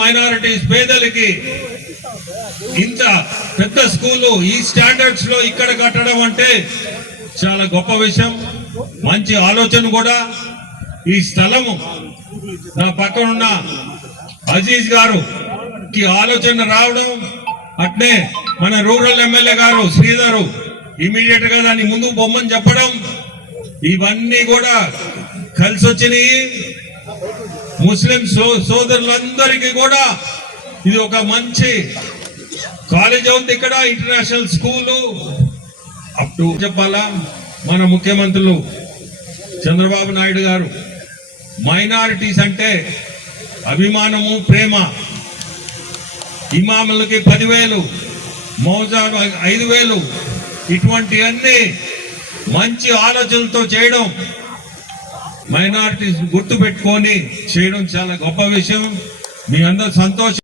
Minorities పేదలకి ఇంత పెద్ద స్కూలు ఈ స్టాండర్డ్స్ లో ఇక్కడ కట్టడం అంటే చాలా గొప్ప విషయం, మంచి ఆలోచన కూడా. ఈ స్థలము నా పక్కనున్న అజీజ్ గారు ఆలోచన రావడం, అట్నే మన రూరల్ ఎమ్మెల్యే గారు శ్రీధరు ఇమీడియట్ గా దాన్ని ముందు బొమ్మని చెప్పడం, ఇవన్నీ కూడా కలిసి వచ్చినాయి. ముస్లిం సోదరులందరికీ కూడా ఇది ఒక మంచి కాలేజ్ అవుతుంది. ఇక్కడ ఇంటర్నేషనల్ స్కూలు అప్ టు చెప్పాలా, మన ముఖ్యమంత్రులు చంద్రబాబు నాయుడు గారు మైనారిటీస్ అంటే అభిమానము, ప్రేమ. ఇమాములకి 10,000, మౌజా 5,000, ఇటువంటి అన్ని మంచి ఆలోచనలతో చేయడం, మైనారిటీస్ గుర్తు పెట్టుకొని చేయడం చాలా గొప్ప విషయం. మీ అందరూ సంతోషం.